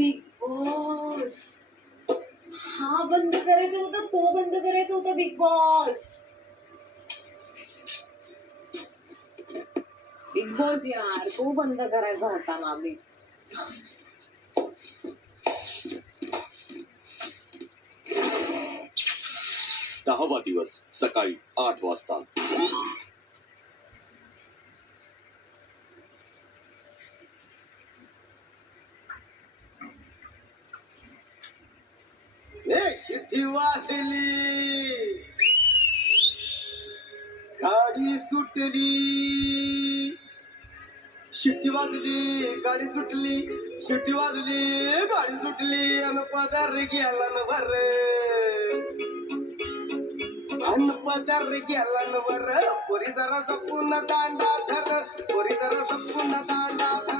Big boss. हा बंद करायचा होता, तो बंद करायचा होता बिग बॉस. बिग बॉस यार, तो बंद करायचा होता ना बिग. 10वा दिवस सकाळी 8 वाजता. शिट्टी वाजली, गाडी सुटली. शिट्टी वाजली, गाडी सुटली. शिट्टी वाजली, गाडी सुटली. अन पदार गेला न भर, अन पदार गेला न भर. पोरी जरा जपून दांडा धर, पोरी जरा जपून दांडा धर.